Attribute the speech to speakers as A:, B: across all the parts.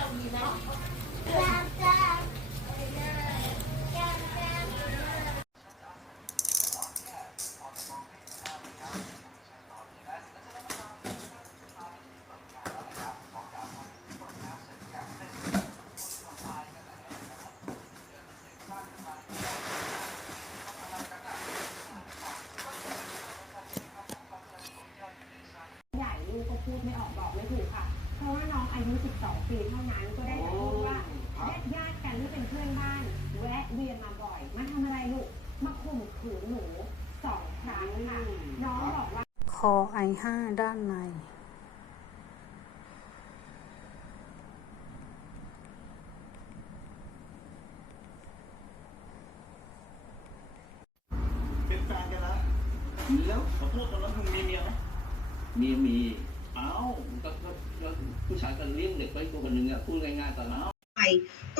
A: เรามีไหม อายุ 12 ปีเท่านั้นก็ได้แต่พูดว่าญาติญาติๆกันที่เป็นเพื่อนบ้าน แวะเวียนมาบ่อย มาทำอะไรลูก มาข่มขืนหนูสองครั้งค่ะ น้องบอกว่า
B: คอไอห้าด้านใน
C: เป็นแฟนกันแล้วแล้วขอโทษตอนนั้นมึงมีเมียไหม
D: มีมี เอ้า ก็ก็ก็ ผู้ชายก็เลี้ยงเด็กไว้ตัวคนหนึ่งอะพูดง่ายๆตอนนั้น
E: ไป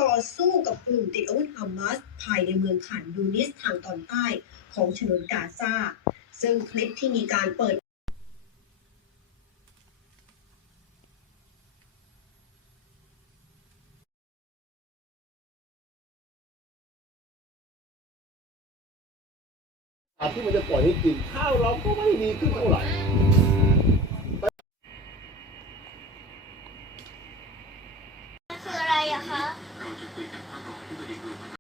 E: ต่อสู้กับกลุ่มติดอาวุธฮามาสภายในเมืองขันยูนิสทางตอนใต้ของฉนวนกาซาซึ่งคลิปที่มีการเปิด
F: อาที่มันจะปล่อยให้กินข้าวเราก็ไม่ดีขึ้นเท่าไหร่